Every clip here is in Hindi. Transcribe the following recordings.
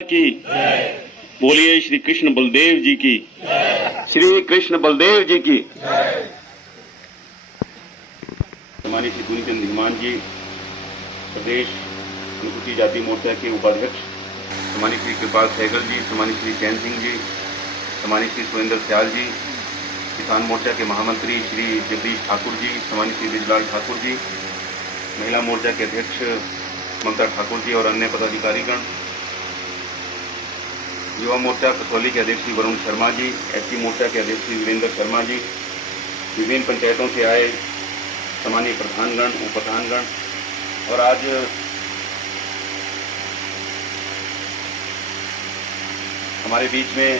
की बोलिए श्री कृष्ण बलदेव जी की, श्री कृष्ण बलदेव जी की। सम्मानित श्री गुनीचंद धीमान जी, प्रदेश अनुसूचित जाति मोर्चा के उपाध्यक्ष, सम्मानित श्री कृपाल सहगल जी, सम्मानित श्री चैन सिंह जी, सम्मानित श्री सुरेंद्र सियाल जी, किसान मोर्चा के महामंत्री श्री जगदीश ठाकुर जी, सम्मानित श्री ब्रिजलाल ठाकुर जी, महिला मोर्चा के अध्यक्ष ममता ठाकुर जी और अन्य पदाधिकारीगण, युवा मोर्चा कसौली के अध्यक्ष श्री वरुण शर्मा जी, एससी मोर्चा के अध्यक्ष श्री वीरेंद्र शर्मा जी, विभिन्न पंचायतों से आए सम्मानीय प्रधानगण, उप प्रधानगण, और आज हमारे बीच में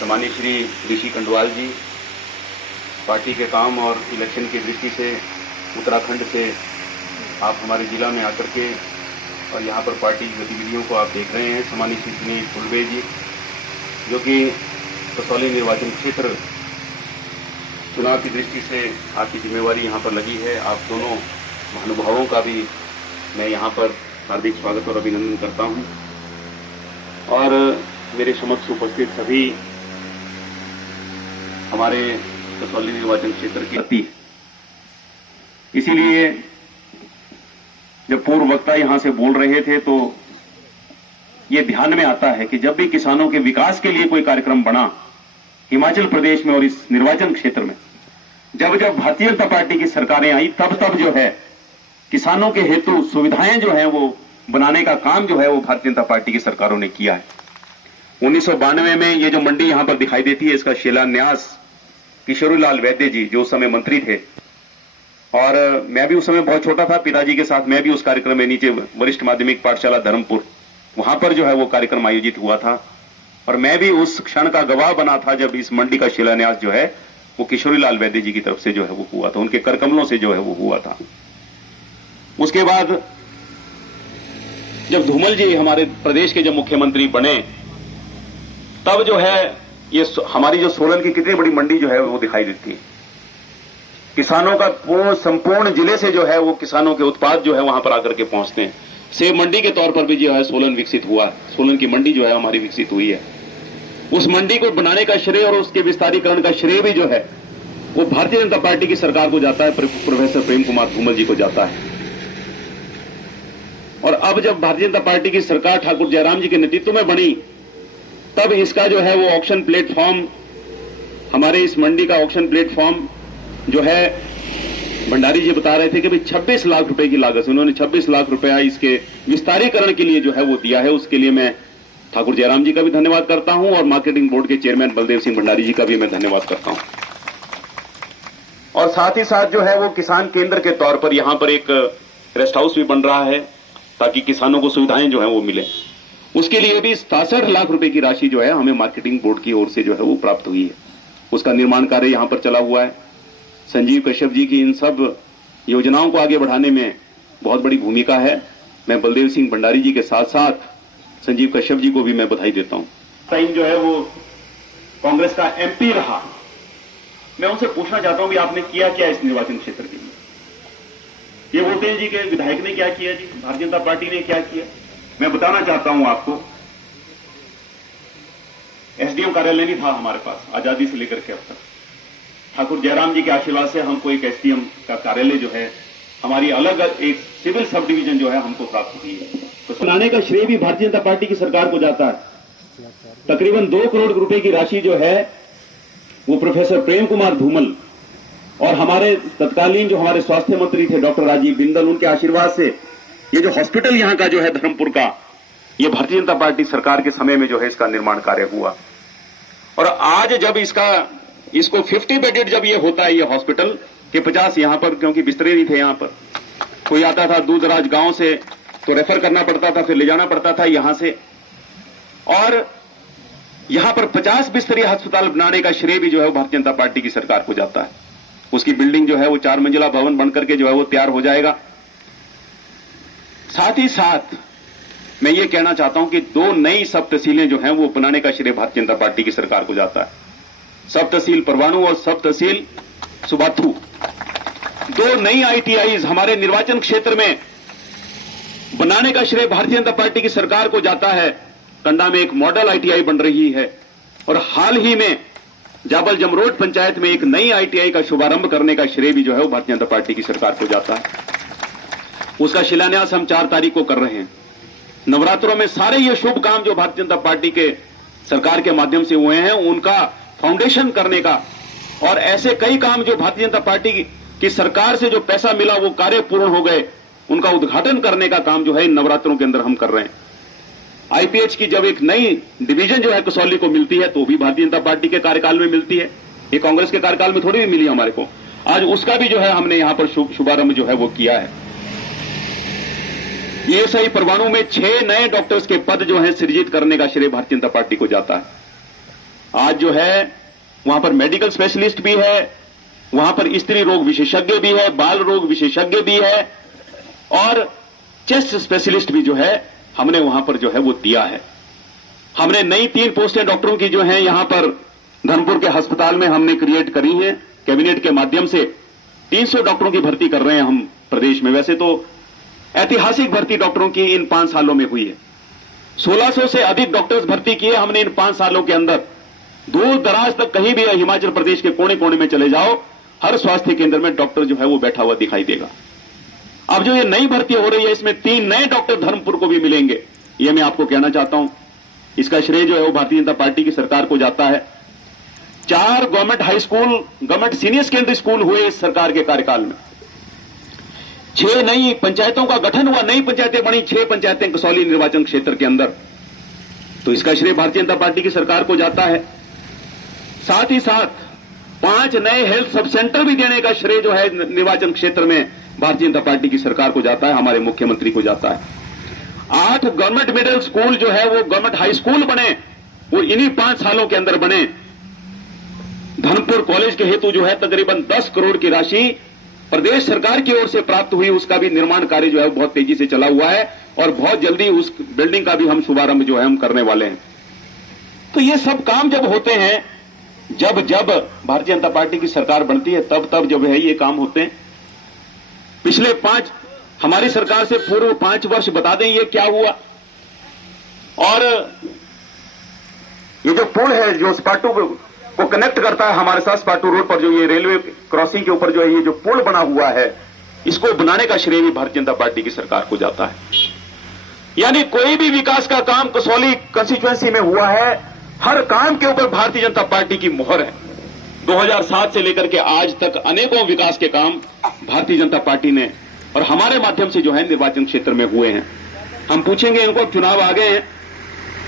सम्मानीय श्री ऋषि खंडवाल जी, पार्टी के काम और इलेक्शन की दृष्टि से उत्तराखंड से आप हमारे जिला में आकर के और यहाँ पर पार्टी की गतिविधियों को आप देख रहे हैं। सम्मानित श्री सुनील फुलबे जी, जो कि कसौली निर्वाचन क्षेत्र चुनाव की दृष्टि से आपकी जिम्मेवारी यहाँ पर लगी है। आप दोनों महानुभावों का भी मैं यहाँ पर हार्दिक स्वागत और अभिनंदन करता हूँ। और मेरे समक्ष उपस्थित सभी हमारे कसौली निर्वाचन क्षेत्र की अति, इसीलिए जब पूर्व वक्ता यहां से बोल रहे थे तो ये ध्यान में आता है कि जब भी किसानों के विकास के लिए कोई कार्यक्रम बना हिमाचल प्रदेश में और इस निर्वाचन क्षेत्र में, जब जब भारतीय जनता पार्टी की सरकारें आई, तब जो है किसानों के हेतु सुविधाएं जो है वो बनाने का काम जो है वो भारतीय जनता पार्टी की सरकारों ने किया है। 1992 में ये जो मंडी यहां पर दिखाई देती है, इसका शिलान्यास किशोरीलाल वैद्य जी, जो उस समय मंत्री थे, और मैं भी उस समय बहुत छोटा था, पिताजी के साथ मैं भी उस कार्यक्रम में नीचे वरिष्ठ माध्यमिक पाठशाला धर्मपुर, वहां पर जो है वो कार्यक्रम आयोजित हुआ था, और मैं भी उस क्षण का गवाह बना था जब इस मंडी का शिलान्यास जो है वो किशोरीलाल वैद्य जी की तरफ से जो है वो हुआ था, उनके करकमलों से जो है वो हुआ था। उसके बाद जब धूमल जी हमारे प्रदेश के जब मुख्यमंत्री बने, तब जो है ये हमारी जो सोलन की कितनी बड़ी मंडी जो है वो दिखाई देती है। किसानों का वो संपूर्ण जिले से जो है वो किसानों के उत्पाद जो है वहां पर आकर के पहुंचते हैं। सेब मंडी के तौर पर भी जो है सोलन विकसित हुआ, सोलन की मंडी जो है हमारी विकसित हुई है। उस मंडी को बनाने का श्रेय और उसके विस्तारीकरण का श्रेय भी जो है वो भारतीय जनता पार्टी की सरकार को जाता है, प्रोफेसर प्रेम कुमार धूमल जी को जाता है। और अब जब भारतीय जनता पार्टी की सरकार ठाकुर जयराम जी के नेतृत्व में बनी, तब इसका जो है वो ऑक्शन प्लेटफॉर्म, हमारे इस मंडी का ऑक्शन प्लेटफॉर्म जो है, भंडारी जी बता रहे थे कि भाई 26 लाख रुपए की लागत, उन्होंने 26 लाख रुपया इसके विस्तारीकरण के लिए जो है वो दिया है। उसके लिए मैं ठाकुर जयराम जी का भी धन्यवाद करता हूं और मार्केटिंग बोर्ड के चेयरमैन बलदेव सिंह भंडारी जी का भी मैं धन्यवाद करता हूं। और साथ ही साथ जो है वो किसान केंद्र के तौर पर यहां पर एक रेस्ट हाउस भी बन रहा है ताकि किसानों को सुविधाएं जो है वो मिले। उसके लिए भी 67 लाख रुपए की राशि जो है हमें मार्केटिंग बोर्ड की ओर से जो है वो प्राप्त हुई है। उसका निर्माण कार्य यहां पर चला हुआ है। संजीव कश्यप जी की इन सब योजनाओं को आगे बढ़ाने में बहुत बड़ी भूमिका है। मैं बलदेव सिंह भंडारी जी के साथ साथ संजीव कश्यप जी को भी मैं बधाई देता हूं। टाइम जो है वो कांग्रेस का एमपी रहा। मैं उनसे पूछना चाहता हूं कि आपने किया क्या इस निर्वाचन क्षेत्र के लिए? ये वोटें जी के विधायक ने क्या किया जी, भारतीय जनता पार्टी ने क्या किया? मैं बताना चाहता हूं आपको, एसडीएम कार्यालय नहीं था हमारे पास आजादी से लेकर के अब तक। ठाकुर जयराम जी के आशीर्वाद से हमको एक एसडीएम का कार्यालय जो है, हमारी अलग एक सिविल सब डिवीजन जो है हमको प्राप्त हुई है। तो बनाने का श्रेय भी भारतीय जनता पार्टी की सरकार को जाता है। तकरीबन 2 करोड़ रुपए की राशि जो है वो प्रोफेसर प्रेम कुमार धूमल और हमारे तत्कालीन जो हमारे स्वास्थ्य मंत्री थे डॉक्टर राजीव बिंदल, उनके आशीर्वाद से ये जो हॉस्पिटल यहाँ का जो है धर्मपुर का, ये भारतीय जनता पार्टी सरकार के समय में जो है इसका निर्माण कार्य हुआ। और आज जब इसको 50 बेडेड जब ये होता है ये हॉस्पिटल के 50 यहां पर, क्योंकि बिस्तरे नहीं थे यहां पर, कोई आता था दूर दराज गांव से तो रेफर करना पड़ता था, फिर ले जाना पड़ता था यहां से, और यहां पर 50 बिस्तरी अस्पताल बनाने का श्रेय भी जो है भारतीय जनता पार्टी की सरकार को जाता है। उसकी बिल्डिंग जो है वो 4 मंजिला भवन बनकर के जो है वो तैयार हो जाएगा। साथ ही साथ मैं ये कहना चाहता हूं कि 2 नई सब तहसीलें जो हैं वो बनाने का श्रेय भारतीय जनता पार्टी की सरकार को जाता है। सब तहसील परवाणु और सब तहसील सुबाथू, 2 नई आईटीआईज हमारे निर्वाचन क्षेत्र में बनाने का श्रेय भारतीय जनता पार्टी की सरकार को जाता है। कंडा में एक मॉडल आईटीआई बन रही है और हाल ही में जाबल जमरोड पंचायत में एक नई आईटीआई का शुभारंभ करने का श्रेय भी जो है वो भारतीय जनता पार्टी की सरकार को जाता है। उसका शिलान्यास हम 4 तारीख को कर रहे हैं। नवरात्रों में सारे ये शुभ काम जो भारतीय जनता पार्टी के सरकार के माध्यम से हुए हैं उनका फाउंडेशन करने का और ऐसे कई काम जो भारतीय जनता पार्टी की सरकार से जो पैसा मिला वो कार्य पूर्ण हो गए उनका उद्घाटन करने का काम जो है इन नवरात्रों के अंदर हम कर रहे हैं। आईपीएच की जब एक नई डिवीजन जो है कसौली को मिलती है तो भी भारतीय जनता पार्टी के कार्यकाल में मिलती है, ये कांग्रेस के कार्यकाल में थोड़ी भी मिली हमारे को। आज उसका भी जो है हमने यहां पर शुभारंभ जो है वो किया है। ये सही परवाणु में 6 नए डॉक्टर्स के पद जो है सृजित करने का श्रेय भारतीय जनता पार्टी को जाता है। आज जो है वहां पर मेडिकल स्पेशलिस्ट भी है, वहां पर स्त्री रोग विशेषज्ञ भी है, बाल रोग विशेषज्ञ भी है और चेस्ट स्पेशलिस्ट भी जो है हमने वहां पर जो है वो दिया है। हमने नई 3 पोस्टें डॉक्टरों की जो है यहां पर धर्मपुर के अस्पताल में हमने क्रिएट करी हैं। कैबिनेट के माध्यम से 300 डॉक्टरों की भर्ती कर रहे हैं हम प्रदेश में। वैसे तो ऐतिहासिक भर्ती डॉक्टरों की इन 5 सालों में हुई है। 1600 से अधिक डॉक्टर्स भर्ती किए हमने इन 5 सालों के अंदर। दूर दराज तक कहीं भी हिमाचल प्रदेश के कोने कोने में चले जाओ, हर स्वास्थ्य केंद्र में डॉक्टर जो है वो बैठा हुआ दिखाई देगा। अब जो ये नई भर्ती हो रही है इसमें 3 नए डॉक्टर धर्मपुर को भी मिलेंगे, ये मैं आपको कहना चाहता हूं। इसका श्रेय जो है वो भारतीय जनता पार्टी की सरकार को जाता है। 4 government high school, government senior secondary school हुए इस सरकार के कार्यकाल में। 6 नई पंचायतों का गठन हुआ, नई पंचायतें बनी, 6 पंचायतें कसौली निर्वाचन क्षेत्र के अंदर, तो इसका श्रेय भारतीय जनता पार्टी की सरकार को जाता है। साथ ही साथ 5 नए हेल्थ सब सेंटर भी देने का श्रेय जो है निर्वाचन क्षेत्र में भारतीय जनता पार्टी की सरकार को जाता है, हमारे मुख्यमंत्री को जाता है। 8 गवर्नमेंट मिडिल स्कूल जो है वो गवर्नमेंट हाई स्कूल बने, वो इन्हीं 5 सालों के अंदर बने। धर्मपुर कॉलेज के हेतु जो है तकरीबन 10 करोड़ की राशि प्रदेश सरकार की ओर से प्राप्त हुई, उसका भी निर्माण कार्य जो है बहुत तेजी से चला हुआ है और बहुत जल्दी उस बिल्डिंग का भी हम शुभारंभ जो है हम करने वाले हैं। तो ये सब काम जब होते हैं, जब जब भारतीय जनता पार्टी की सरकार बनती है तब तब जो है ये काम होते हैं। पिछले 5 हमारी सरकार से पूर्व 5 वर्ष बता दें ये क्या हुआ। और ये जो पुल है जो स्पाटू को कनेक्ट करता है हमारे साथ स्पाटू रोड पर, जो ये रेलवे क्रॉसिंग के ऊपर जो है ये जो पुल बना हुआ है, इसको बनाने का श्रेय भी भारतीय जनता पार्टी की सरकार को जाता है। यानी कोई भी विकास का काम कसौली कंस्टिट्यूएंसी में हुआ है, हर काम के ऊपर भारतीय जनता पार्टी की मोहर है। 2007 से लेकर के आज तक अनेकों विकास के काम भारतीय जनता पार्टी ने और हमारे माध्यम से जो है निर्वाचन क्षेत्र में हुए हैं। हम पूछेंगे इनको, चुनाव आ गए हैं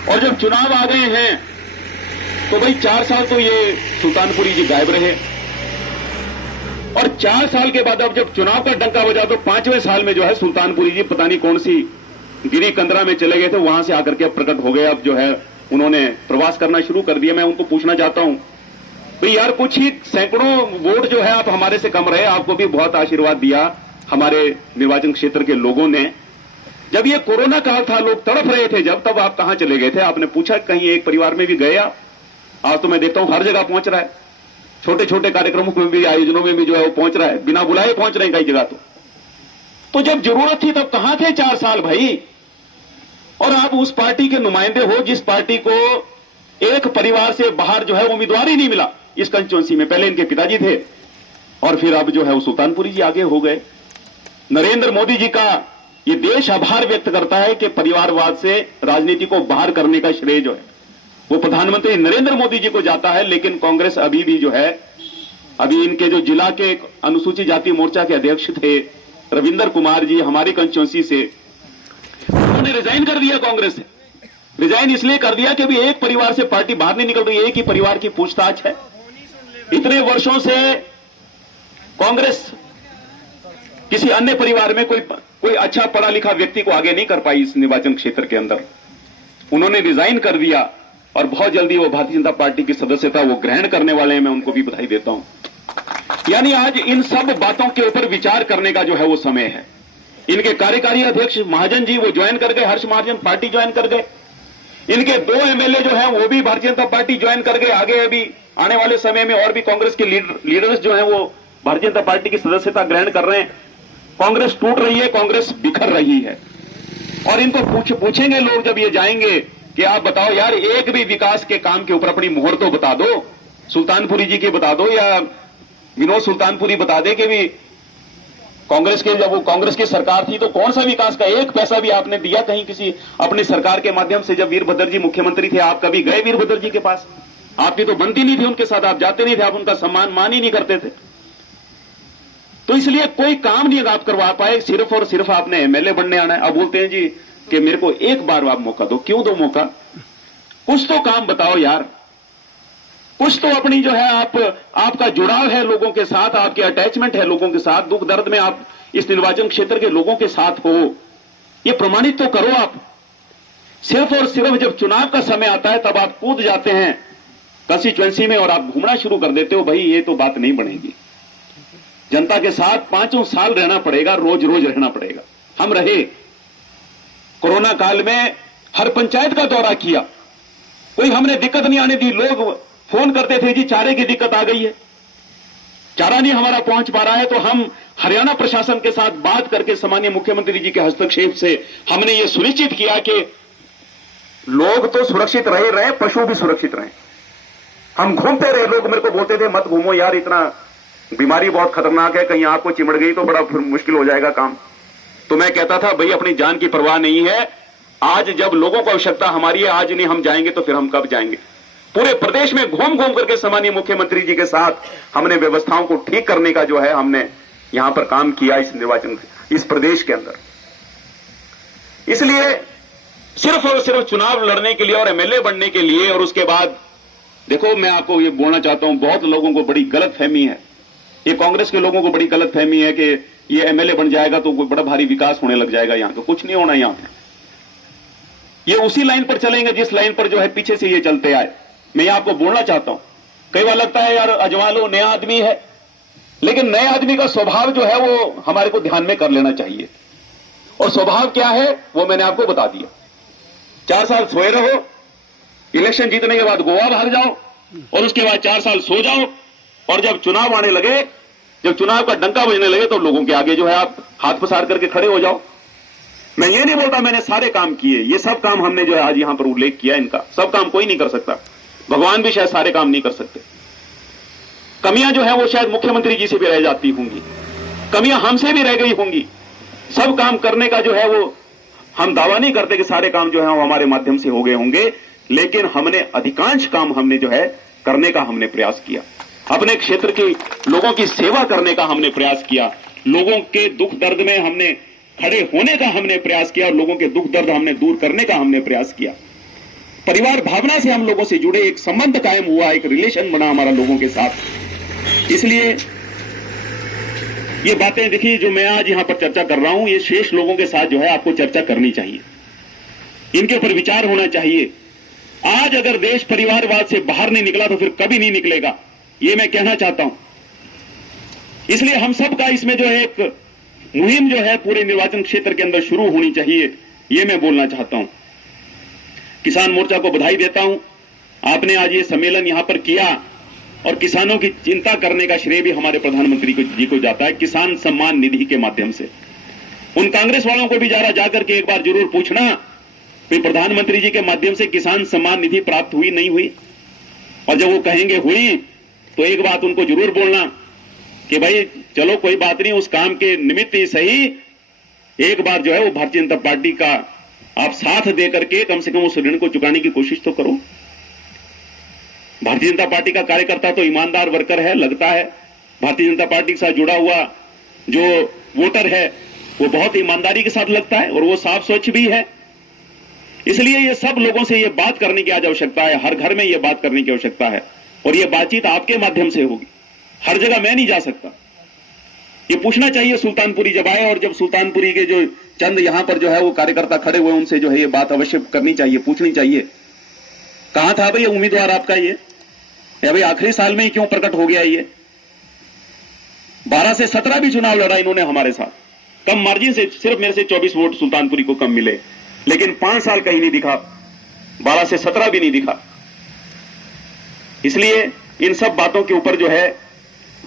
और जब चुनाव आ गए हैं तो भाई 4 साल तो ये सुल्तानपुरी जी गायब रहे और 4 साल के बाद अब जब चुनाव का डंका बजा तो 5वें साल में जो है सुल्तानपुरी जी पता नहीं कौन सी गिरी कंदरा में चले गए थे, वहां से आकर के प्रकट हो गए। अब जो है उन्होंने प्रवास करना शुरू कर दिया। मैं उनको पूछना चाहता हूं भाई यार, कुछ ही सैकड़ों वोट जो है आप हमारे से कम रहे, आपको भी बहुत आशीर्वाद दिया हमारे निर्वाचन क्षेत्र के लोगों ने। जब ये कोरोना काल था, लोग तड़प रहे थे, जब तब आप कहां चले गए थे? आपने पूछा कहीं एक परिवार में भी गए आप? आज तो मैं देखता हूं हर जगह पहुंच रहा है, छोटे छोटे कार्यक्रमों में भी, आयोजनों में भी जो है वो पहुंच रहा है, बिना बुलाए पहुंच रहे हैं कई जगह। तो जब जरूरत थी तब कहां थे 4 साल भाई? और आप उस पार्टी के नुमाइंदे हो जिस पार्टी को एक परिवार से बाहर जो है उम्मीदवार ही नहीं मिला इस कंस्टिट्यूएंसी में। पहले इनके पिताजी थे और फिर अब जो है वो सुल्तानपुरी जी आगे हो गए। नरेंद्र मोदी जी का ये देश आभार व्यक्त करता है कि परिवारवाद से राजनीति को बाहर करने का श्रेय जो है वो प्रधानमंत्री नरेंद्र मोदी जी को जाता है। लेकिन कांग्रेस अभी भी जो है, अभी इनके जो जिला के अनुसूचित जाति मोर्चा के अध्यक्ष थे रविंदर कुमार जी, हमारी कंस्टिट्यूएंसी से, उन्होंने रिजाइन कर दिया कांग्रेस से। रिजाइन इसलिए कर दिया कि अभी एक परिवार से पार्टी बाहर नहीं निकल रही, एक ही परिवार की पूछताछ है। इतने वर्षों से कांग्रेस किसी अन्य परिवार में कोई अच्छा पढ़ा लिखा व्यक्ति को आगे नहीं कर पाई इस निर्वाचन क्षेत्र के अंदर। उन्होंने रिजाइन कर दिया और बहुत जल्दी वो भारतीय जनता पार्टी की सदस्यता वो ग्रहण करने वाले हैं। मैं उनको भी बधाई देता हूं। यानी आज इन सब बातों के ऊपर विचार करने का जो है वो समय है। इनके कार्यकारी अध्यक्ष महाजन जी वो ज्वाइन कर गए, हर्ष महाजन पार्टी ज्वाइन कर गए। इनके 2 एमएलए जो है वो भी भारतीय जनता पार्टी ज्वाइन कर गए। आगे अभी आने वाले समय में और भी कांग्रेस के लीडर्स जो है वो भारतीय जनता पार्टी की सदस्यता ग्रहण कर रहे हैं। कांग्रेस टूट रही है, कांग्रेस बिखर रही है। और इनको पूछेंगे लोग जब ये जाएंगे कि आप बताओ यार, एक भी विकास के काम के ऊपर अपनी मुहर तो बता दो, सुल्तानपुरी जी के बता दो, या विनोद सुल्तानपुरी बता दे कि भी कांग्रेस के, जब वो कांग्रेस की सरकार थी तो कौन सा विकास का एक पैसा भी आपने दिया कहीं किसी अपनी सरकार के माध्यम से? जब वीरभद्र जी मुख्यमंत्री थे, आप कभी गए वीरभद्र जी के पास? आपकी तो बनती नहीं थी उनके साथ, आप जाते नहीं थे, आप उनका सम्मान मान ही नहीं करते थे। तो इसलिए कोई काम नहीं आप करवा पाए, सिर्फ और सिर्फ आपने एमएलए बनने आना है। अब बोलते हैं जी कि मेरे को एक बार आप मौका दो। क्यों दो मौका? कुछ तो काम बताओ यार, कुछ तो अपनी जो है आपका जुड़ाव है लोगों के साथ, आपके अटैचमेंट है लोगों के साथ, दुख दर्द में आप इस निर्वाचन क्षेत्र के लोगों के साथ हो, ये प्रमाणित तो करो आप। सिर्फ और सिर्फ जब चुनाव का समय आता है तब आप कूद जाते हैं कंस्टिट्यूएंसी में और आप घूमना शुरू कर देते हो। भाई ये तो बात नहीं बनेगी। जनता के साथ 5 साल रहना पड़ेगा, रोज रोज रहना पड़ेगा। हम रहे कोरोना काल में, हर पंचायत का दौरा किया, कोई हमने दिक्कत नहीं आने दी। लोग फोन करते थे जी चारे की दिक्कत आ गई है, चारा नहीं हमारा पहुंच पा रहा है। तो हम हरियाणा प्रशासन के साथ बात करके सामान्य मुख्यमंत्री जी के हस्तक्षेप से हमने ये सुनिश्चित किया कि लोग तो सुरक्षित रहे, पशु भी सुरक्षित रहे। हम घूमते रहे। लोग मेरे को बोलते थे मत घूमो यार, इतना बीमारी बहुत खतरनाक है, कहीं आपको चिमड़ गई तो बड़ा फिर मुश्किल हो जाएगा काम। तो मैं कहता था भाई अपनी जान की परवाह नहीं है, आज जब लोगों को आवश्यकता हमारी है, आज नहीं हम जाएंगे तो फिर हम कब जाएंगे? पूरे प्रदेश में घूम घूम करके सामान्य मुख्यमंत्री जी के साथ हमने व्यवस्थाओं को ठीक करने का जो है हमने यहां पर काम किया इस निर्वाचन, इस प्रदेश के अंदर। इसलिए सिर्फ और सिर्फ चुनाव लड़ने के लिए और एमएलए बनने के लिए, और उसके बाद देखो मैं आपको ये बोलना चाहता हूं, बहुत लोगों को बड़ी गलतफहमी है, ये कांग्रेस के लोगों को बड़ी गलतफहमी है कि ये एमएलए बन जाएगा तो कोई बड़ा भारी विकास होने लग जाएगा। यहां तो कुछ नहीं होना। यहां ये उसी लाइन पर चलेंगे जिस लाइन पर जो है पीछे से ये चलते आए। मैं ये आपको बोलना चाहता हूं, कई बार लगता है यार अजमा लो, नया आदमी है, लेकिन नए आदमी का स्वभाव जो है वो हमारे को ध्यान में कर लेना चाहिए। और स्वभाव क्या है वो मैंने आपको बता दिया। 4 साल सोए रहो, इलेक्शन जीतने के बाद गोवा भाग जाओ, और उसके बाद 4 साल सो जाओ, और जब चुनाव आने लगे, जब चुनाव का डंका बजने लगे तो लोगों के आगे जो है आप हाथ पसार करके खड़े हो जाओ। मैं ये नहीं बोलता मैंने सारे काम किए, ये सब काम हमने जो है आज यहां पर उल्लेख किया, इनका सब काम कोई नहीं कर सकता, भगवान भी शायद सारे काम नहीं कर सकते। कमियां जो है वो शायद मुख्यमंत्री जी से भी रह जाती होंगी, कमियां हमसे भी रह गई होंगी। सब काम करने का जो है वो हम दावा नहीं करते कि सारे काम जो है वो हमारे माध्यम से हो गए होंगे, लेकिन हमने अधिकांश काम हमने जो है करने का हमने प्रयास किया। अपने क्षेत्र के लोगों की सेवा करने का हमने प्रयास किया, लोगों के दुख दर्द में हमने खड़े होने का हमने प्रयास किया, और लोगों के दुख दर्द हमने दूर करने का हमने प्रयास किया। परिवार भावना से हम लोगों से जुड़े, एक संबंध कायम हुआ, एक रिलेशन बना हमारा लोगों के साथ। इसलिए ये बातें देखिए जो मैं आज यहां पर चर्चा कर रहा हूं, ये शेष लोगों के साथ जो है आपको चर्चा करनी चाहिए, इनके ऊपर विचार होना चाहिए। आज अगर देश परिवारवाद से बाहर नहीं निकला तो फिर कभी नहीं निकलेगा, ये मैं कहना चाहता हूं। इसलिए हम सबका इसमें जो है एक मुहिम जो है पूरे निर्वाचन क्षेत्र के अंदर शुरू होनी चाहिए, ये मैं बोलना चाहता हूं। किसान मोर्चा को बधाई देता हूं, आपने आज ये सम्मेलन यहां पर किया, और किसानों की चिंता करने का श्रेय भी हमारे प्रधानमंत्री जी को जाता है, किसान सम्मान निधि के माध्यम से। उन कांग्रेस वालों को भी जरा जाकर के एक बार जरूर पूछना कि प्रधानमंत्री जी के माध्यम से किसान सम्मान निधि प्राप्त हुई नहीं हुई, और जब वो कहेंगे हुई तो एक बात उनको जरूर बोलना कि भाई चलो कोई बात नहीं, उस काम के निमित्त ही सही एक बार जो है वो भारतीय जनता पार्टी का आप साथ दे करके कम से कम उस ऋण को चुकाने की कोशिश तो करो। भारतीय जनता पार्टी का कार्यकर्ता तो ईमानदार वर्कर है, लगता है भारतीय जनता पार्टी के साथ जुड़ा हुआ जो वोटर है वो बहुत ईमानदारी के साथ लगता है, और वो साफ स्वच्छ भी है। इसलिए ये सब लोगों से ये बात करने की आज आवश्यकता है, हर घर में ये बात करने की आवश्यकता है, और ये बातचीत आपके माध्यम से होगी। हर जगह मैं नहीं जा सकता, ये पूछना चाहिए सुल्तानपुरी जब आए, और जब सुल्तानपुरी के जो चंद यहां पर जो है वो कार्यकर्ता खड़े हुए, उनसे जो है ये बात अवश्य करनी चाहिए, पूछनी चाहिए, कहां था भाई उम्मीदवार आपका ये, या भाई आखिरी साल में ही क्यों प्रकट हो गया ये? 12 से 17 भी चुनाव लड़ा इन्होंने हमारे साथ, कम मार्जिन से, सिर्फ मेरे से 24 वोट सुल्तानपुरी को कम मिले, लेकिन 5 साल कहीं नहीं दिखा, 12 से 17 भी नहीं दिखा। इसलिए इन सब बातों के ऊपर जो है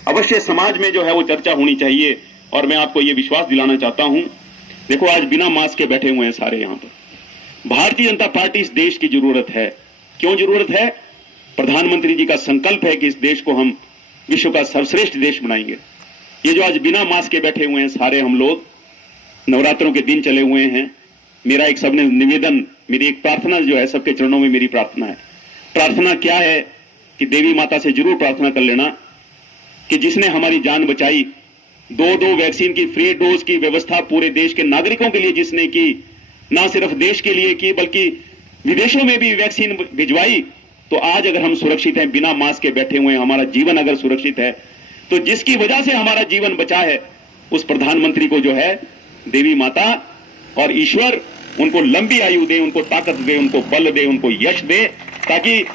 अवश्य समाज में जो है वो चर्चा होनी चाहिए, और मैं आपको ये विश्वास दिलाना चाहता हूं। देखो आज बिना मास्क के बैठे हुए हैं सारे यहां पर, भारतीय जनता पार्टी इस देश की जरूरत है। क्यों जरूरत है? प्रधानमंत्री जी का संकल्प है कि इस देश को हम विश्व का सर्वश्रेष्ठ देश बनाएंगे। ये जो आज बिना मास्क के बैठे हुए हैं सारे हम लोग, नवरात्रों के दिन चले हुए हैं, मेरा एक सबने निवेदन, मेरी एक प्रार्थना जो है, सबके चरणों में मेरी प्रार्थना है। प्रार्थना क्या है कि देवी माता से जरूर प्रार्थना कर लेना कि जिसने हमारी जान बचाई, 2 वैक्सीन की फ्री डोज की व्यवस्था पूरे देश के नागरिकों के लिए जिसने की, ना सिर्फ देश के लिए की बल्कि विदेशों में भी वैक्सीन भिजवाई, तो आज अगर हम सुरक्षित हैं, बिना मास्क के बैठे हुए हैं, हमारा जीवन अगर सुरक्षित है, तो जिसकी वजह से हमारा जीवन बचा है, उस प्रधानमंत्री को जो है देवी माता और ईश्वर उनको लंबी आयु दे, उनको ताकत दे, उनको बल दे, उनको यश दे, ताकि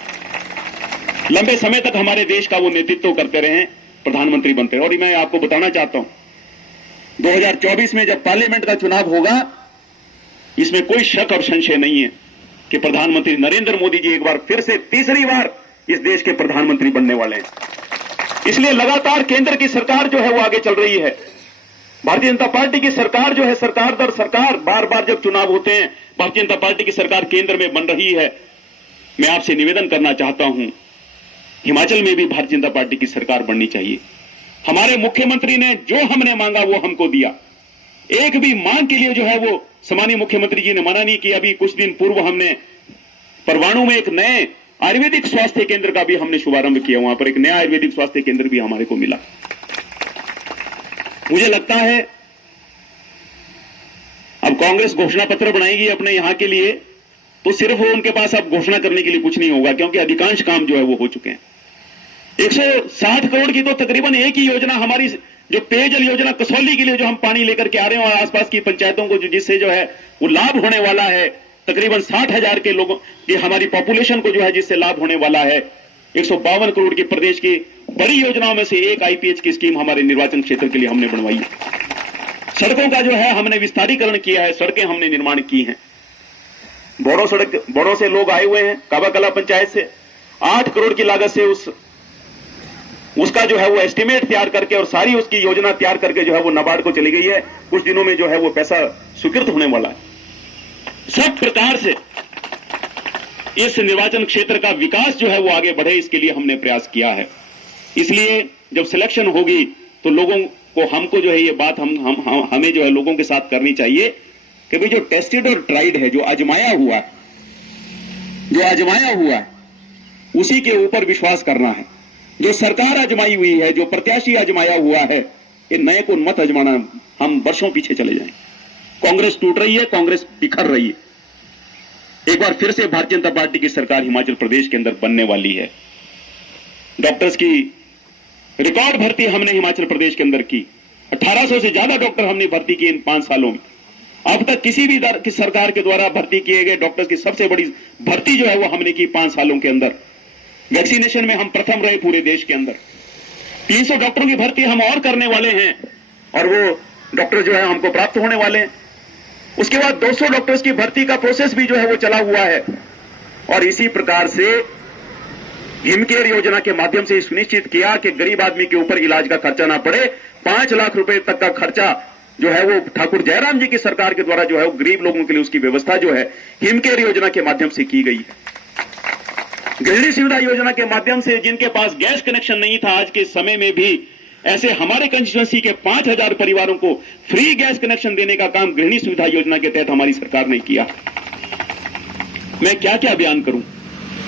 लंबे समय तक हमारे देश का वो नेतृत्व करते रहें, प्रधानमंत्री बनते रहे। और मैं आपको बताना चाहता हूं, 2024 में जब पार्लियामेंट का चुनाव होगा, इसमें कोई शक और संशय नहीं है कि प्रधानमंत्री नरेंद्र मोदी जी एक बार फिर से तीसरी बार इस देश के प्रधानमंत्री बनने वाले हैं। इसलिए लगातार केंद्र की सरकार जो है वो आगे चल रही है। भारतीय जनता पार्टी की सरकार जो है, सरकार दर सरकार, बार बार जब चुनाव होते हैं, भारतीय जनता पार्टी की सरकार केंद्र में बन रही है। मैं आपसे निवेदन करना चाहता हूं, हिमाचल में भी भारतीय जनता पार्टी की सरकार बननी चाहिए। हमारे मुख्यमंत्री ने जो हमने मांगा वो हमको दिया। एक भी मांग के लिए जो है वो सम्मानीय मुख्यमंत्री जी ने मना नहीं किया। अभी कुछ दिन पूर्व हमने परवाणु में एक नए आयुर्वेदिक स्वास्थ्य केंद्र का भी हमने शुभारंभ किया। वहां पर एक नया आयुर्वेदिक स्वास्थ्य केंद्र भी हमारे को मिला। मुझे लगता है अब कांग्रेस घोषणा पत्र बनाएगी अपने यहां के लिए, तो सिर्फ वो उनके पास अब घोषणा करने के लिए कुछ नहीं होगा, क्योंकि अधिकांश काम जो है वो हो चुके हैं। 160 करोड़ की तो तकरीबन एक ही योजना हमारी जो पेयजल योजना कसौली के लिए जो हम पानी लेकर के आ रहे हैं, और आसपास की पंचायतों को जिससे जो है वो लाभ होने वाला है, तकरीबन 60,000 के लोगों की हमारी पॉपुलेशन को जो है जिससे लाभ होने वाला है। 152 करोड़ की प्रदेश की बड़ी योजनाओं में से एक आईपीएच की स्कीम हमारे निर्वाचन क्षेत्र के लिए हमने बनवाई है। सड़कों का जो है हमने विस्तारीकरण किया है, सड़कें हमने निर्माण की हैं। बोड़ो से लोग आए हुए हैं, काबाकला पंचायत से 8 करोड़ की लागत से उसका जो है वो एस्टिमेट तैयार करके और सारी उसकी योजना तैयार करके जो है वो नाबार्ड को चली गई है। कुछ दिनों में जो है वो पैसा स्वीकृत होने वाला है। सब प्रकार से इस निर्वाचन क्षेत्र का विकास जो है वो आगे बढ़े, इसके लिए हमने प्रयास किया है। इसलिए जब सिलेक्शन होगी तो लोगों को, हमको जो है ये बात हमें जो है लोगों के साथ करनी चाहिए कि भाई जो टेस्टेड और ट्राइड है, जो आजमाया हुआ उसी के ऊपर विश्वास करना है। जो सरकार आजमाई हुई है, जो प्रत्याशी आजमाया हुआ है, ये नए को मत आजमाना। हम वर्षों पीछे चले जाएं। कांग्रेस टूट रही है, कांग्रेस बिखर रही है। एक बार फिर से भारतीय जनता पार्टी की सरकार हिमाचल प्रदेश के अंदर बनने वाली है। डॉक्टर्स की रिकॉर्ड भर्ती हमने हिमाचल प्रदेश के अंदर की। 1800 से ज्यादा डॉक्टर हमने भर्ती किए इन 5 सालों में। अब तक किसी भी सरकार के द्वारा भर्ती किए गए डॉक्टर्स की सबसे बड़ी भर्ती जो है वो हमने की 5 सालों के अंदर। वैक्सीनेशन में हम प्रथम रहे पूरे देश के अंदर। 300 डॉक्टरों की भर्ती हम और करने वाले हैं, और वो डॉक्टर जो है हमको प्राप्त होने वाले हैं। उसके बाद 200 डॉक्टर्स की भर्ती का प्रोसेस भी जो है वो चला हुआ है। और इसी प्रकार से हिमकेयर योजना के माध्यम से सुनिश्चित किया कि गरीब आदमी के ऊपर इलाज का खर्चा ना पड़े। 5 लाख रुपए तक का खर्चा जो है वो ठाकुर जयराम जी की सरकार के द्वारा जो है वो गरीब लोगों के लिए उसकी व्यवस्था जो है हिमकेयर योजना के माध्यम से की गई। गृहिणी सुविधा योजना के माध्यम से जिनके पास गैस कनेक्शन नहीं था, आज के समय में भी ऐसे हमारे कंस्टिट्यूएंसी के 5000 परिवारों को फ्री गैस कनेक्शन देने का काम गृहिणी सुविधा योजना के तहत हमारी सरकार ने किया। मैं क्या क्या बयान करूं।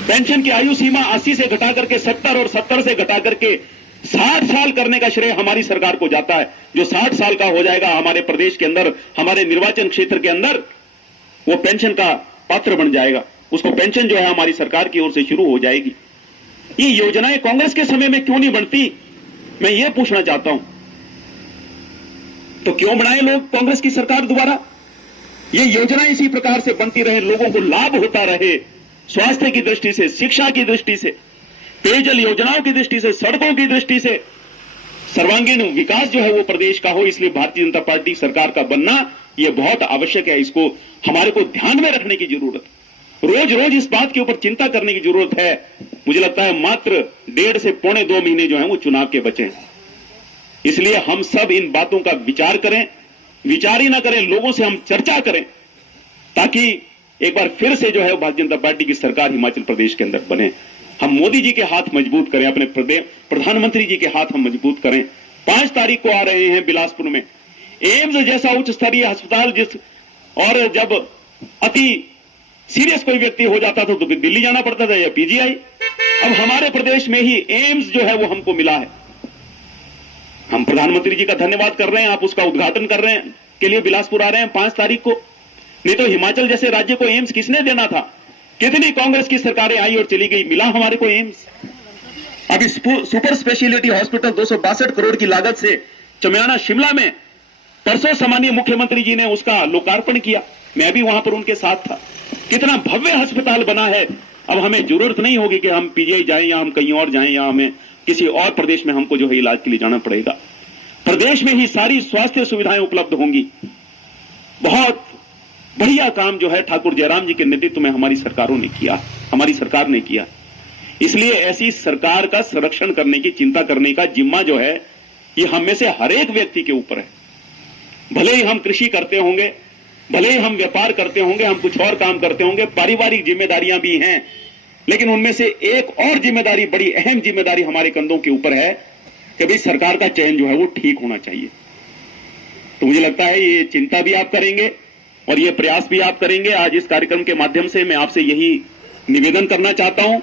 पेंशन की आयु सीमा 80 से घटा करके 70 और 70 से घटा करके 60 साल करने का श्रेय हमारी सरकार को जाता है। जो 60 साल का हो जाएगा हमारे प्रदेश के अंदर, हमारे निर्वाचन क्षेत्र के अंदर, वो पेंशन का पात्र बन जाएगा। उसको पेंशन जो है हमारी सरकार की ओर से शुरू हो जाएगी। ये योजनाएं कांग्रेस के समय में क्यों नहीं बनती, मैं ये पूछना चाहता हूं। तो क्यों बनाए लोग कांग्रेस की सरकार द्वारा? ये योजनाएं इसी प्रकार से बनती रहे, लोगों को लाभ होता रहे, स्वास्थ्य की दृष्टि से, शिक्षा की दृष्टि से, पेयजल योजनाओं की दृष्टि से, सड़कों की दृष्टि से सर्वांगीण विकास जो है वो प्रदेश का हो। इसलिए भारतीय जनता पार्टी सरकार का बनना यह बहुत आवश्यक है। इसको हमारे को ध्यान में रखने की जरूरत, रोज रोज इस बात के ऊपर चिंता करने की जरूरत है। मुझे लगता है मात्र 1.5 से पौने 2 महीने जो है वो चुनाव के बचे हैं। इसलिए हम सब इन बातों का विचार करें, विचार ही ना करें, लोगों से हम चर्चा करें, ताकि एक बार फिर से जो है भारतीय जनता पार्टी की सरकार हिमाचल प्रदेश के अंदर बने। हम मोदी जी के हाथ मजबूत करें, अपने प्रधानमंत्री जी के हाथ हम मजबूत करें। 5 तारीख को आ रहे हैं बिलासपुर में एम्स जैसा उच्च स्तरीय अस्पताल, और जब अति सीरियस कोई व्यक्ति हो जाता था तो दिल्ली जाना पड़ता था या पीजीआई। अब हमारे प्रदेश में ही एम्स जो है वो हमको मिला है। हम प्रधानमंत्री जी का धन्यवाद कर रहे हैं, आप उसका उद्घाटन कर रहे हैं के लिए बिलासपुर आ रहे हैं 5 तारीख को। नहीं तो हिमाचल जैसे राज्य को एम्स किसने देना था? कितनी कांग्रेस की सरकारें आई और चली गई, मिला हमारे को एम्स। अभी सुपर स्पेशलिटी हॉस्पिटल 262 करोड़ की लागत से चमियाना शिमला में परसों सम्मानीय मुख्यमंत्री जी ने उसका लोकार्पण किया, मैं भी वहां पर उनके साथ था। कितना भव्य अस्पताल बना है। अब हमें जरूरत नहीं होगी कि हम पीजीआई जाएं या हम कहीं और जाएं या हमें किसी और प्रदेश में हमको जो है इलाज के लिए जाना पड़ेगा। प्रदेश में ही सारी स्वास्थ्य सुविधाएं उपलब्ध होंगी। बहुत बढ़िया काम जो है ठाकुर जयराम जी के नेतृत्व में हमारी सरकारों ने किया, हमारी सरकार ने किया। इसलिए ऐसी सरकार का संरक्षण करने की, चिंता करने का जिम्मा जो है ये हम में से हर एक व्यक्ति के ऊपर है। भले ही हम कृषि करते होंगे, भले ही हम व्यापार करते होंगे, हम कुछ और काम करते होंगे, पारिवारिक जिम्मेदारियां भी हैं, लेकिन उनमें से एक और जिम्मेदारी, बड़ी अहम जिम्मेदारी हमारे कंधों के ऊपर है कि भाई सरकार का चयन जो है वो ठीक होना चाहिए। तो मुझे लगता है ये चिंता भी आप करेंगे और ये प्रयास भी आप करेंगे। आज इस कार्यक्रम के माध्यम से मैं आपसे यही निवेदन करना चाहता हूं।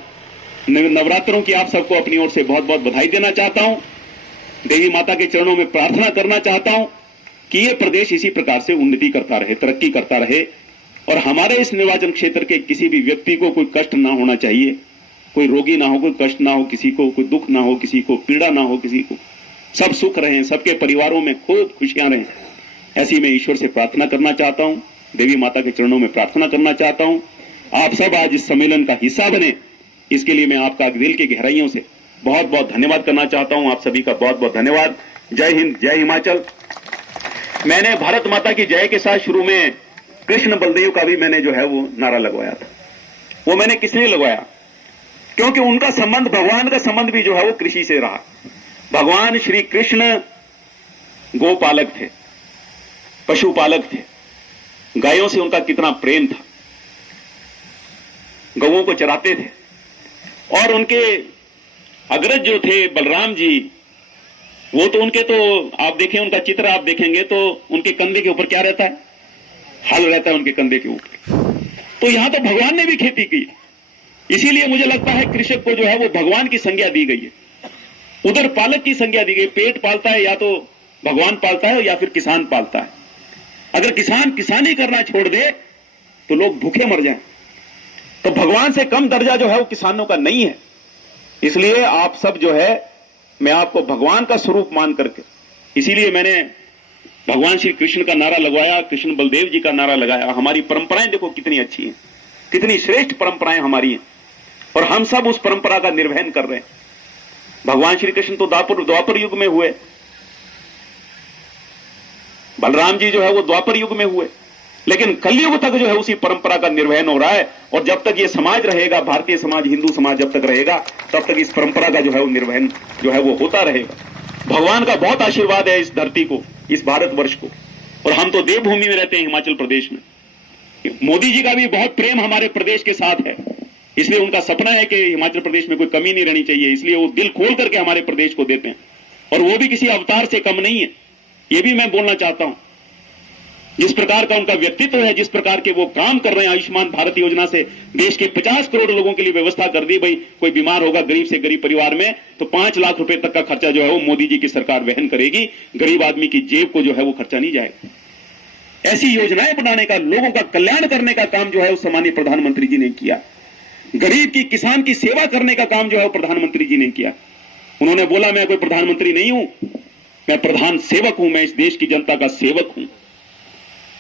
नवरात्रों की आप सबको अपनी ओर से बहुत बहुत बधाई देना चाहता हूं। देवी माता के चरणों में प्रार्थना करना चाहता हूं कि ये प्रदेश इसी प्रकार से उन्नति करता रहे, तरक्की करता रहे और हमारे इस निर्वाचन क्षेत्र के किसी भी व्यक्ति को कोई कष्ट ना होना चाहिए, कोई रोगी ना हो, कोई कष्ट ना हो किसी को, कोई दुख ना हो किसी को, पीड़ा ना हो किसी को, सब सुख रहें, सबके परिवारों में खूब खुशियां रहें, ऐसी मैं ईश्वर से प्रार्थना करना चाहता हूं। देवी माता के चरणों में प्रार्थना करना चाहता हूं। आप सब आज इस सम्मेलन का हिस्सा बने, इसके लिए मैं आपका दिल की गहराइयों से बहुत बहुत धन्यवाद करना चाहता हूं। आप सभी का बहुत बहुत धन्यवाद। जय हिंद, जय हिमाचल। मैंने भारत माता की जय के साथ शुरू में कृष्ण बलदेव का भी मैंने जो है वो नारा लगवाया था। वो मैंने किस लिए लगवाया? क्योंकि उनका संबंध, भगवान का संबंध भी जो है वो कृषि से रहा। भगवान श्री कृष्ण गोपालक थे, पशुपालक थे। गायों से उनका कितना प्रेम था, गौओं को चराते थे। और उनके अग्रज जो थे बलराम जी, वो तो उनके, तो आप देखें उनका चित्र आप देखेंगे तो उनके कंधे के ऊपर क्या रहता है? हल रहता है उनके कंधे के ऊपर। तो यहां तो भगवान ने भी खेती की, इसीलिए मुझे लगता है कृषक को जो है वो भगवान की संज्ञा दी गई है, उधर पालक की संज्ञा दी गई। पेट पालता है या तो भगवान पालता है या फिर किसान पालता है। अगर किसान किसानी करना छोड़ दे तो लोग भूखे मर जाएं। तो भगवान से कम दर्जा जो है वो किसानों का नहीं है। इसलिए आप सब जो है, मैं आपको भगवान का स्वरूप मान करके, इसीलिए मैंने भगवान श्री कृष्ण का नारा लगवाया, कृष्ण बलदेव जी का नारा लगाया। हमारी परंपराएं देखो कितनी अच्छी हैं, कितनी श्रेष्ठ परंपराएं हमारी हैं और हम सब उस परंपरा का निर्वहन कर रहे हैं। भगवान श्री कृष्ण तो द्वापर युग में हुए, बलराम जी जो है वो द्वापर युग में हुए, लेकिन कलयुग तक जो है उसी परंपरा का निर्वहन हो रहा है। और जब तक ये समाज रहेगा, भारतीय समाज, हिंदू समाज जब तक रहेगा, तब तक इस परंपरा का जो है वो निर्वहन जो है वो होता रहेगा। भगवान का बहुत आशीर्वाद है इस धरती को, इस भारतवर्ष को। और हम तो देवभूमि में रहते हैं, हिमाचल प्रदेश में। मोदी जी का भी बहुत प्रेम हमारे प्रदेश के साथ है, इसलिए उनका सपना है कि हिमाचल प्रदेश में कोई कमी नहीं रहनी चाहिए, इसलिए वो दिल खोल करके हमारे प्रदेश को देते हैं। और वो भी किसी अवतार से कम नहीं है, ये भी मैं बोलना चाहता हूं। जिस प्रकार का उनका व्यक्तित्व है, जिस प्रकार के वो काम कर रहे हैं, आयुष्मान भारत योजना से देश के 50 करोड़ लोगों के लिए व्यवस्था कर दी। भाई कोई बीमार होगा गरीब से गरीब परिवार में तो 5 लाख रुपए तक का खर्चा जो है वो मोदी जी की सरकार वहन करेगी, गरीब आदमी की जेब को जो है वो खर्चा नहीं जाएगा। ऐसी योजनाएं बनाने का, लोगों का कल्याण करने का काम जो है वो सम्मानीय प्रधानमंत्री जी ने किया। गरीब की, किसान की सेवा करने का काम जो है वो प्रधानमंत्री जी ने किया। उन्होंने बोला मैं कोई प्रधानमंत्री नहीं हूं, मैं प्रधान सेवक हूं, मैं इस देश की जनता का सेवक हूं।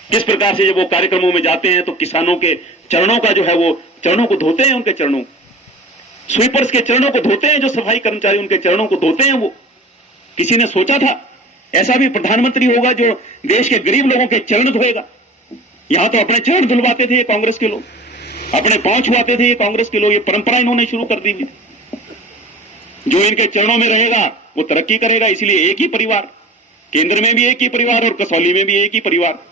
किस प्रकार से जब वो कार्यक्रमों में जाते हैं तो किसानों के चरणों का जो है वो, चरणों को धोते हैं, उनके चरणों, स्वीपर्स के चरणों को धोते हैं, जो सफाई कर्मचारी उनके चरणों को धोते हैं। वो किसी ने सोचा था ऐसा भी प्रधानमंत्री होगा जो देश के गरीब लोगों के चरण धोएगा? यहां तो अपने चरण धुलवाते थे ये कांग्रेस के लोग, अपने पांव छुआते थे ये कांग्रेस के लोग। ये परंपरा इन्होंने शुरू कर दी थी। जो इनके चरणों में रहेगा वो तरक्की करेगा। इसलिए एक ही परिवार, केंद्र में भी एक ही परिवार और कसौली में भी एक ही परिवार।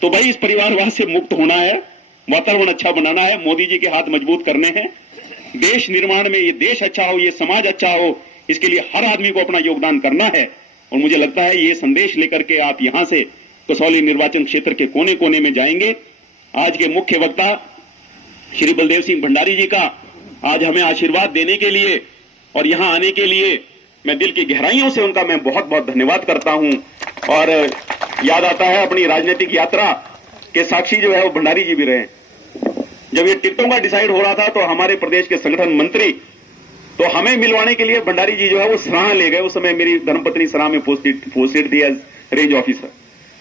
तो भाई इस परिवारवाद से मुक्त होना है वातावरण अच्छा बनाना है, मोदी जी के हाथ मजबूत करने हैं, देश निर्माण में ये देश अच्छा हो, ये समाज अच्छा हो, इसके लिए हर आदमी को अपना योगदान करना है। और मुझे लगता है ये संदेश लेकर के आप यहां से कसौली निर्वाचन क्षेत्र के कोने कोने में जाएंगे। आज के मुख्य वक्ता श्री बलदेव सिंह भंडारी जी का आज हमें आशीर्वाद देने के लिए और यहां आने के लिए मैं दिल की गहराइयों से उनका मैं बहुत बहुत धन्यवाद करता हूं। और याद आता है अपनी राजनीतिक यात्रा के साक्षी जो है वो भंडारी जी भी रहे। जब ये टिकटों का डिसाइड हो रहा था तो हमारे प्रदेश के संगठन मंत्री तो हमें मिलवाने के लिए भंडारी जी जो है वो सराह ले गए। उस समय मेरी धर्मपत्नी सराह में पोस्टेड थी एज रेंज ऑफिसर।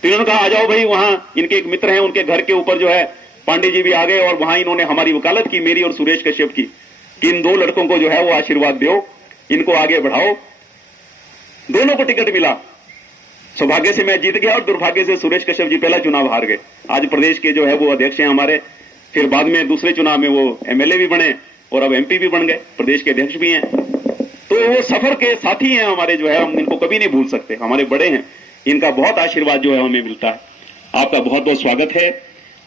तो इन्होंने कहा आ जाओ भाई, वहां इनके एक मित्र हैं, उनके घर के ऊपर जो है पांडे जी भी आ गए और वहां इन्होंने हमारी वकालत की, मेरी और सुरेश कश्यप की, कि इन दो लड़कों को जो है वो आशीर्वाद दो, इनको आगे बढ़ाओ। दोनों को टिकट मिला। सौभाग्य से मैं जीत गया और दुर्भाग्य से सुरेश कश्यप जी पहला चुनाव हार गए। आज प्रदेश के जो है वो अध्यक्ष हैं हमारे, फिर बाद में दूसरे चुनाव में वो एमएलए भी बने और अब एमपी भी बन गए, प्रदेश के अध्यक्ष भी हैं। तो वो सफर के साथी हैं हमारे, जो है हम इनको कभी नहीं भूल सकते, हमारे बड़े हैं, इनका बहुत आशीर्वाद जो है हमें मिलता है। आपका बहुत बहुत स्वागत है।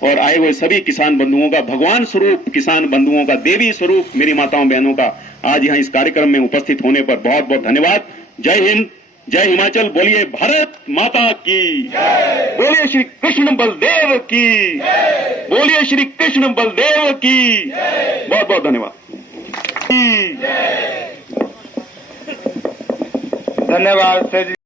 और आए हुए सभी किसान बंधुओं का, भगवान स्वरूप किसान बंधुओं का, देवी स्वरूप मेरी माताओं बहनों का आज यहाँ इस कार्यक्रम में उपस्थित होने पर बहुत बहुत धन्यवाद। जय हिंद, जय हिमाचल। बोलिए भारत माता की, बोलिए श्री कृष्ण बलदेव की, बोलिए श्री कृष्ण बलदेव की। बहुत बहुत धन्यवाद। धन्यवाद सर।